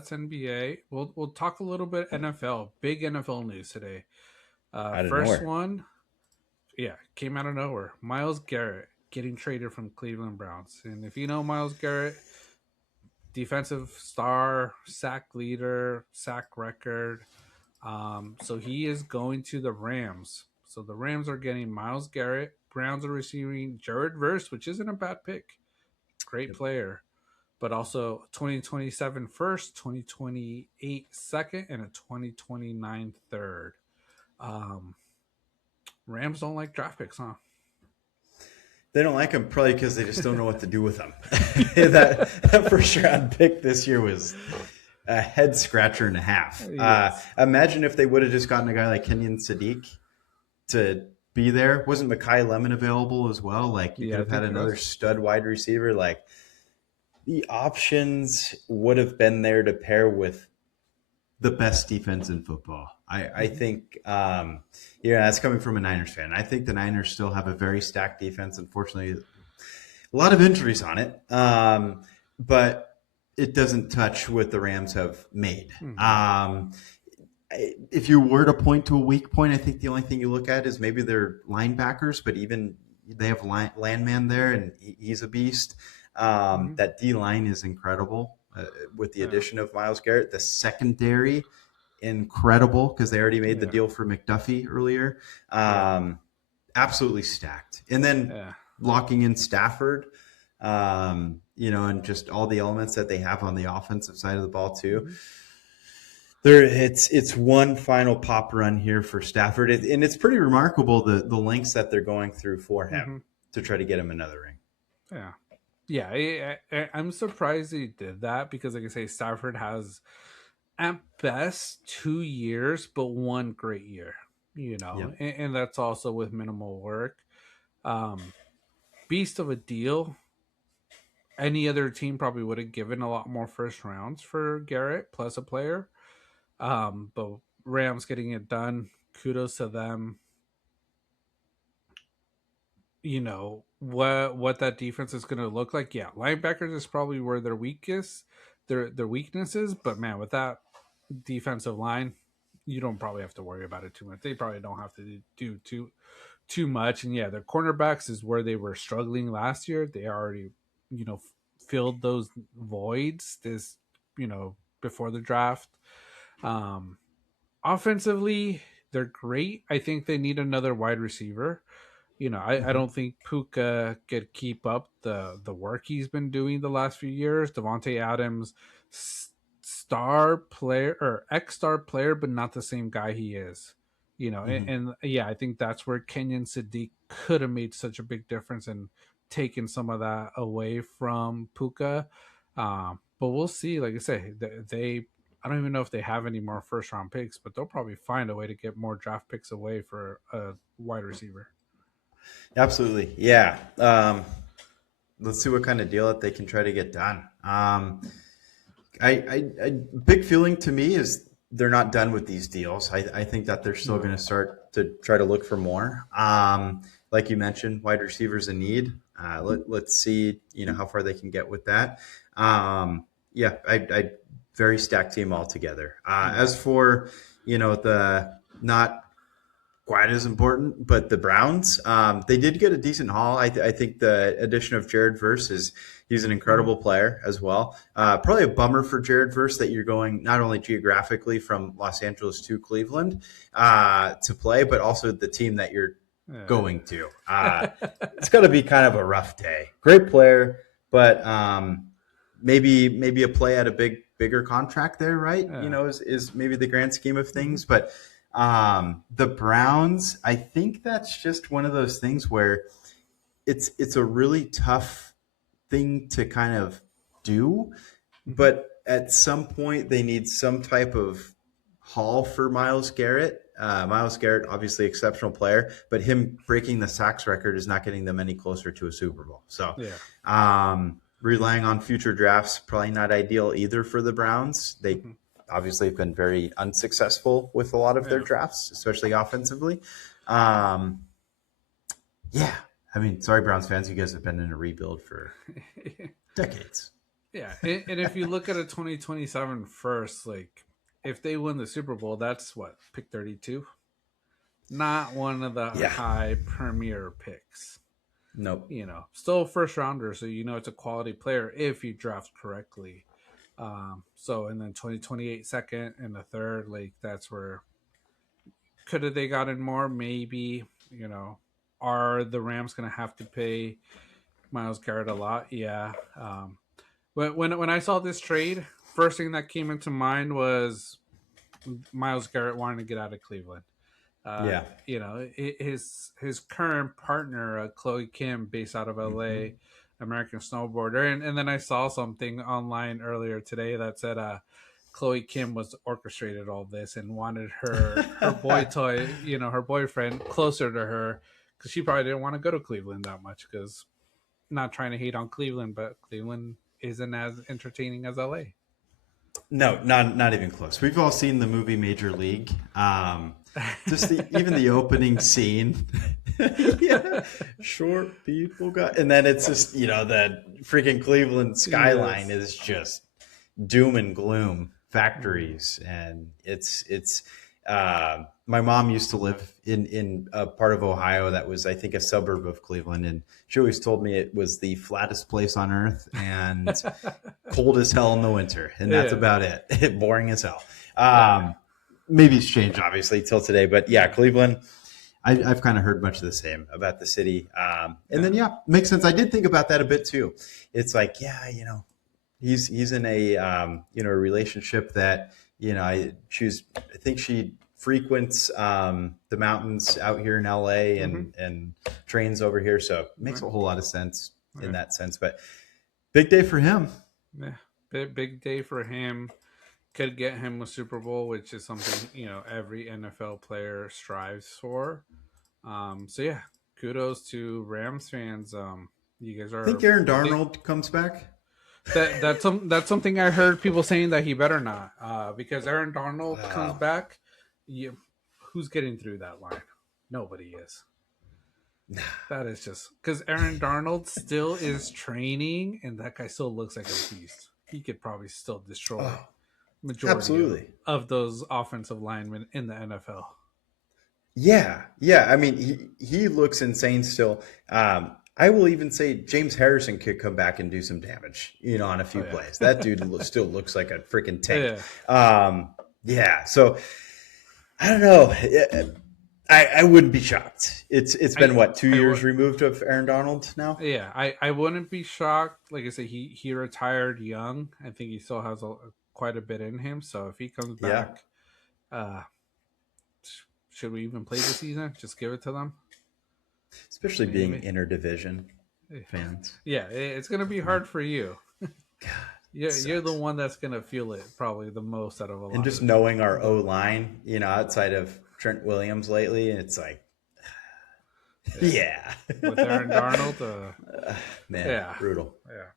that's NBA. We'll talk a little bit NFL. Big NFL news today. Out of First nowhere. one, yeah, came out of nowhere. Myles Garrett getting traded from Cleveland Browns. And if you know Myles Garrett, defensive star, sack leader, sack record. So he is going to the Rams. So the Rams are getting Myles Garrett. Browns are receiving Jared Verse, which isn't a bad pick. Great player. But also 2027 first, 2028 second, and a 2029 third. Um, Rams don't like draft picks, huh? They don't like him probably because they just don't know what to do with him. that first round pick this year was a head scratcher and a half. Yes. Imagine if they would have just gotten a guy like Kenyon Sadiq to be there. Wasn't Makai Lemon available as well? Like you could Yeah, I have had think it another was. stud wide receiver. Like the options would have been there to pair with the best defense in football. I Mhm. think, yeah, that's coming from a Niners fan. I think the Niners still have a very stacked defense. Unfortunately, a lot of injuries on it, but it doesn't touch what the Rams have made. Mhm. If you were to point to a weak point, I think the only thing you look at is maybe their linebackers, but even they have Landman there, and he's a beast. Mhm. That D line is incredible with the Yeah. addition of Myles Garrett. The secondary, incredible because they already made the Yeah. deal for McDuffie earlier. Yeah. Um, Absolutely stacked. And then Yeah. locking in Stafford, and just all the elements that they have on the offensive side of the ball too. Mhm. It's one final pop run here for Stafford, and it's pretty remarkable the lengths that they're going through for him Mhm. to try to get him another ring. Yeah. Yeah. I'm surprised he did that because, like I say, Stafford has at best 2 years, but one great year, Yep. and that's also with minimal work. Um, Beast of a deal. Any other team probably would have given a lot more first rounds for Garrett plus a player. But Rams getting it done. Kudos to them. What that defense is going to look like. Yeah, linebackers is probably where their weakest, their weaknesses. But man, with that defensive line, you don't probably have to worry about it too much. They probably don't have to do too much. And yeah, their cornerbacks is where they were struggling last year. They already, filled those voids before the draft. Um, Offensively, they're great. I think they need another wide receiver. I Mm-hmm. don't think Puka could keep up the work he's been doing the last few years. Devontae Adams, star player or ex star player, but not the same guy he is. Mm-hmm. And yeah, I think that's where Kenyon Sadiq could have made such a big difference and taken some of that away from Puka. But we'll see. Like I say, they I don't even know if they have any more first round picks, but they'll probably find a way to get more draft picks away for a wide receiver. Absolutely. Yeah. Let's see what kind of deal that they can try to get done. I big feeling to me is they're not done with these deals. I think that they're still going No. to start to try to look for more. Like you mentioned, wide receivers in need. Let's see, how far they can get with that. Yeah, I very stacked team altogether. Yeah. As for the not quite as important, but the Browns, they did get a decent haul. I think the addition of Jared Verse he's an Mhm. incredible player as well. Probably a bummer for Jared Verse that you're going not only geographically from Los Angeles to Cleveland to play, but also the team that you're Yeah. going to. It's got to be kind of a rough day. Great player, but maybe a play at a bigger contract there, right? Yeah. Is maybe the grand scheme of Mhm. things, but the Browns, I think that's just one of those things where it's a really tough thing to kind of do, Mhm. but at some point they need some type of haul for Myles Garrett. Myles Garrett, obviously exceptional player, but him breaking the sacks record is not getting them any closer to a Super Bowl. So, Yeah. relying on future drafts probably not ideal either for the Browns. They Mhm. obviously have been very unsuccessful with a lot of their Yeah. drafts, especially offensively. Um, yeah, I mean, sorry, Browns fans, you guys have been in a rebuild for decades. Yeah, and if you look at a 2027 first, like if they win the Super Bowl, that's what pick 32, not one of the Yeah. high premier picks. Nope. Still a first rounder, so it's a quality player if you draft correctly. So and then 2028 second and the third, like that's where could have they gotten more? Maybe. Are the Rams going to have to pay Myles Garrett a lot? Yeah. When I saw this trade, first thing that came into mind was Myles Garrett wanting to get out of Cleveland. Yeah. His current partner, Chloe Kim, based out of LA, Hmm. American snowboarder, and then I saw something online earlier today that said Chloe Kim was orchestrated all this and wanted her boy toy, her boyfriend, closer to her because she probably didn't want to go to Cleveland that much because not trying to hate on Cleveland, but Cleveland isn't as entertaining as LA. No, not even close. We've all seen the movie Major League. Just the even the opening scene. Yeah, short people got, and then it's just the freaking Cleveland skyline Yes. is just doom and gloom Mm. factories, and it's. My mom used to live in a part of Ohio that was, I think, a suburb of Cleveland, and she always told me it was the flattest place on earth and cold as hell in the winter, and that's Yeah. about it. Boring as hell. Yeah. Maybe it's changed obviously till today, but yeah, Cleveland. I've kind of heard much of the same about the city, and Yeah. then yeah, makes sense. I did think about that a bit too. It's like he's in a a relationship that I think she frequents the mountains out here in LA Mm-hmm. and trains over here, so it makes Right. a whole lot of sense in Yeah. that sense. But big day for him. Yeah. Big day for him. Could get him a Super Bowl, which is something every NFL player strives for. So yeah, kudos to Rams fans. You guys Think are Aaron putting Darnold comes back? that's something I heard people saying that he better not, because Aaron Darnold comes Wow. back. You, who's getting through that line? Nobody is. That is just because Aaron Darnold still is training, and that guy still looks like a beast. He could probably still destroy Oh, majority absolutely. of those offensive linemen in the NFL. Yeah, yeah. I mean, he looks insane still. I will even say James Harrison could come back and do some damage, on a Oh few yeah, plays. That dude still looks like a freaking tank. yeah. Yeah. So I don't know. I wouldn't be shocked. It's I been what, two I years would. removed of Aaron Donald now? Yeah, I wouldn't be shocked. Like I said, he retired young. I think he still has quite a bit in him. So if he comes Yeah. back, uh, should we even play the season? Just give it to them, Especially being maybe. interdivision fans. Yeah, it's gonna be Yeah. hard for you. God, it You're the sucks. one that's gonna feel it probably the most out of a And lot of just knowing our O the line, outside of Trent Williams lately, it's like, yeah yeah, with Aaron Darnold. Man, Yeah, brutal.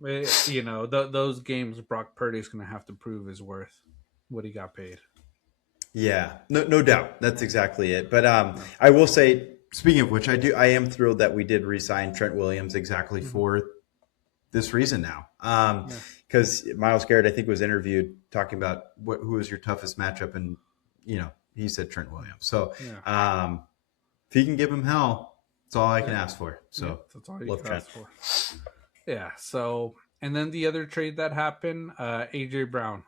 yeah. Those games Brock Purdy's gonna have to prove his worth, what he got paid. Yeah, no doubt. That's exactly it. But Yeah. I will say, speaking of which, I am thrilled that we did re-sign Trent Williams exactly Hmm. for this reason now. Yeah. Because Myles Garrett, I think, was interviewed talking about who was your toughest matchup, and he said Trent Williams. So Yeah. if he can give him hell, that's all I can Yeah. ask for. Yeah. So That's all you love could Trent. ask for. Yeah. So, and then the other trade that happened, AJ Brown.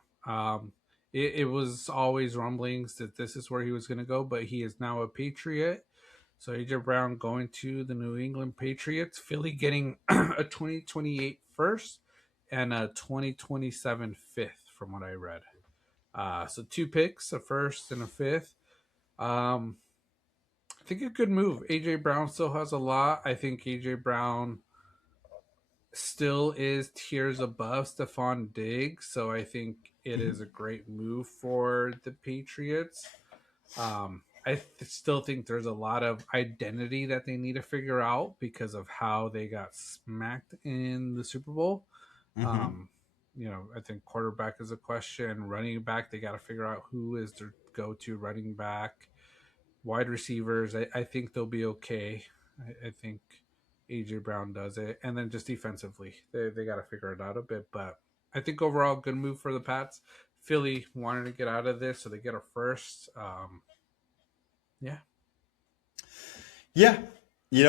It was always rumblings that this is where he was going to go, but he is now a Patriot. So AJ Brown going to the New England Patriots. Philly getting a 2028 first and a 2027 fifth, from what I read. So two picks, a first and a fifth. Um, I think a good move. AJ Brown still has a lot. I think AJ Brown still is tiers above Stephon Diggs, so I think it is a Mhm. great move for the Patriots. Still think there's a lot of identity that they need to figure out because of how they got smacked in the Super Bowl. Mhm. Um, I think quarterback is a question. Running back, they got to figure out who is their go-to running back. Wide receivers, I think they'll be okay. I think AJ Brown does it, and then just defensively, they got to figure it out a bit. But I think overall good move for the Pats. Philly wanted to get out of this, so they get a first. Yeah, Yeah, you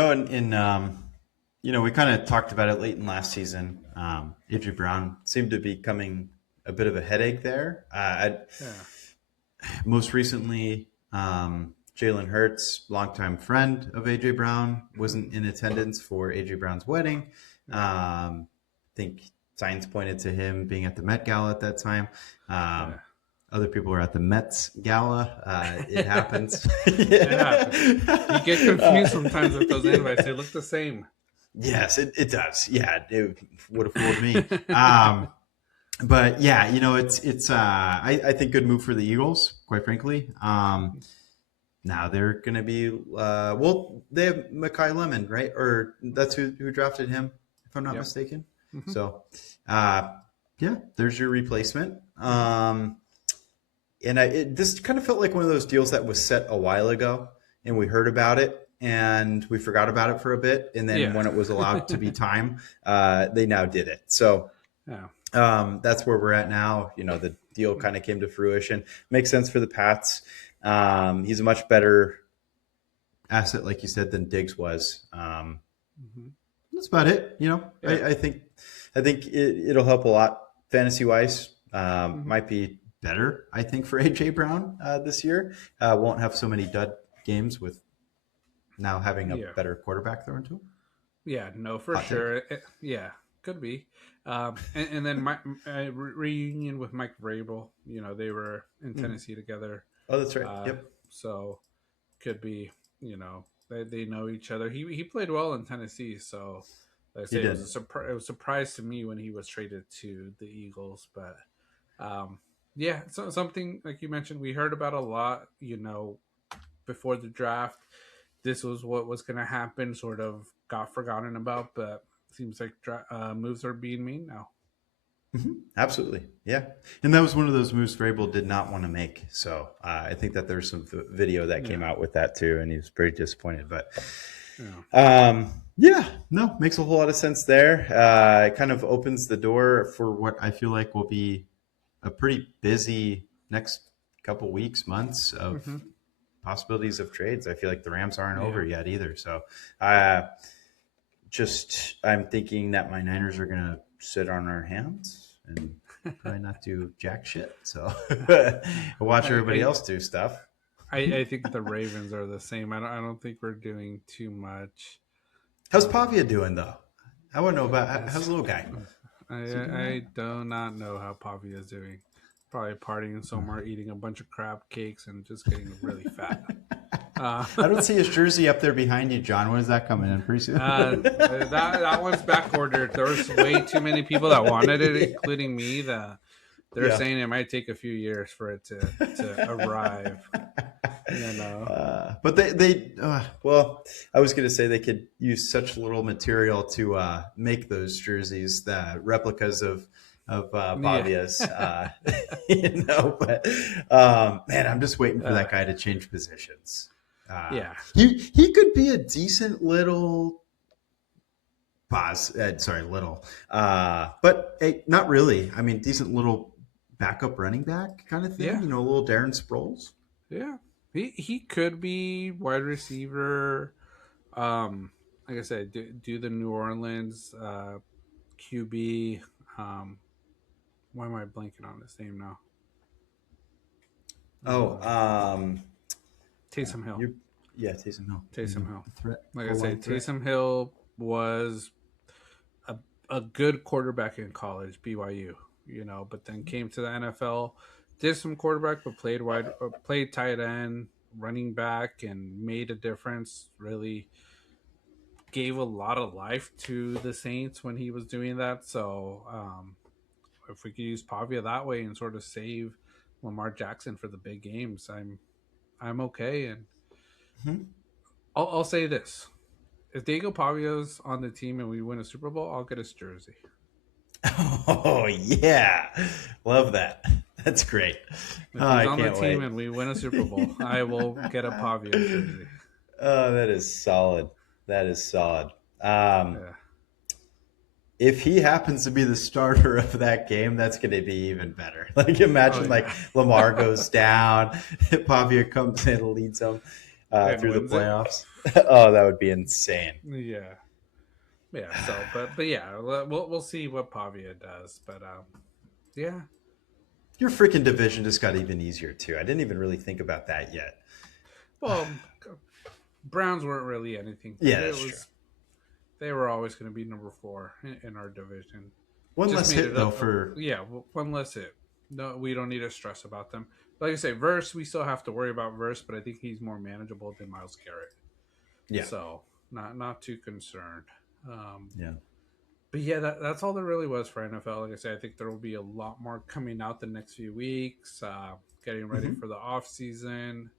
know, we kind of talked about it late in last season. AJ Brown seemed to be becoming a bit of a headache there. yeah, Most recently, Jalen Hurts, longtime friend of AJ Brown, wasn't in attendance for AJ Brown's wedding. yeah, I think signs pointed to him being at the Met Gala at that time. yeah. Other people are at the Mets Gala. It happens. It happens. You get confused sometimes with those invites. They look the same. Yes, it does. Yeah, it would have fooled me. But yeah, I think good move for the Eagles, quite frankly. Now they're going to be they have Makai Lemon, right? Or that's who drafted him, if I'm not Yep. mistaken. Hmm. So, uh, yeah, there's your replacement. And this kind of felt like one of those deals that was set a while ago, and we heard about it, and we forgot about it for a bit, and then Yeah. when it was allowed to be time, they now did it. So Yeah. that's where we're at now. The deal kind of came to fruition. Makes sense for the Pats. He's a much better asset, like you said, than Diggs was. Hmm. That's about it. Yeah. I think it'll help a lot fantasy wise. Hmm. Might be better, I think, for AJ Brown this year. Won't have so many dud games with now having a Yeah. better quarterback thrown to him. Yeah. No, for Hot take. sure. Yeah, could be. And then my reunion with Mike Vrabel. They were in Mm. Tennessee together. Oh, that's right. Uh, Yep, so could be. They know each other. He played well in Tennessee. So like I he say, it was a did. surprise. It was a surprise to me when he was traded to the Eagles, but um, yeah, so something like you mentioned, we heard about a lot. Before the draft, this was what was going to happen. Sort of got forgotten about, but seems like moves are being made now. Absolutely. Yeah. And that was one of those moves Vrabel did not want to make. So I think that there's some video that came Yeah, out with that too, and he was pretty disappointed. But yeah, yeah, no, makes a whole lot of sense there. It kind of opens the door for what I feel like will be a pretty busy next couple weeks, months of hmm, possibilities of trades. I feel like the Rams aren't over yeah, yet either. So uh, I'm thinking that my Niners are going to sit on our hands and probably not do jack shit. So watch everybody I, else do stuff. I think the Ravens are the same. I don't think we're doing too much. How's Um, Pavia doing though? I want to know about how's as the little guy. Is he doing all I do not know how Pavia is doing. Probably partying somewhere, eating a bunch of crab cakes, and just getting really fat. right? Uh, I don't see his jersey up there behind you, John. When is that coming in? Pretty soon. that one's back ordered. There was way too many people that wanted it, including me. That they're Yeah. saying it might take a few years for it to arrive. You know. But they well, I was going to say they could use such little material to make those jerseys, the replicas of Yeah. Pavia's, But man, I'm just waiting for uh, that guy to change positions. yeah. He could be a decent little pause. Sorry, little, but hey, not really. I mean, decent little backup running back kind of thing. Yeah. A little Darren Sproles. Yeah. He could be wide receiver. Like I said, do the New Orleans QB. Um, why am I blanking on his name now? Oh, Uh, Taysom Hill. you, yeah, Taysom Hill, Taysom Hill. the threat, Like I goal say, line threat. Taysom Hill was a, a good quarterback in college, BYU, but then came to the NFL, did some quarterback, but played tight end, running back, and made a difference. Really gave a lot of life to the Saints when he was doing that. So if we could use Pavia that way and sort of save Lamar Jackson for the big games, I'm okay. And Mhm. I'll say this: if Diego Pavio's on the team and we win a Super Bowl, I'll get his jersey. Oh yeah, love that. That's great. If Oh, he's I on the can't team wait. and we win a Super Bowl, I will get a Pavia jersey. Oh, that is solid. That is solid. Um, Yeah. if he happens to be the starter of that game, that's going to be even better. Like Oh imagine like yeah, Lamar goes down, Pavia comes in and leads them and through the wins it. playoffs. Oh, that would be insane. Yeah, yeah. So, but yeah, we'll see what Pavia does. But yeah. Your freaking division just got even easier too. I didn't even really think about that yet. Well, Browns weren't really anything. Yeah, It that's true. was they were always going to be number four in our division. One Just less made hit it though a for yeah, one less hit. No, we don't need to stress about them. Like I say, Verse, we still have to worry about Verse, but I think he's more manageable than Myles Garrett. yeah, So not too concerned. Um, yeah. but yeah, that's all there really was for NFL. Like I said, I think there will be a lot more coming out the next few weeks. Getting ready Hmm. for the off season.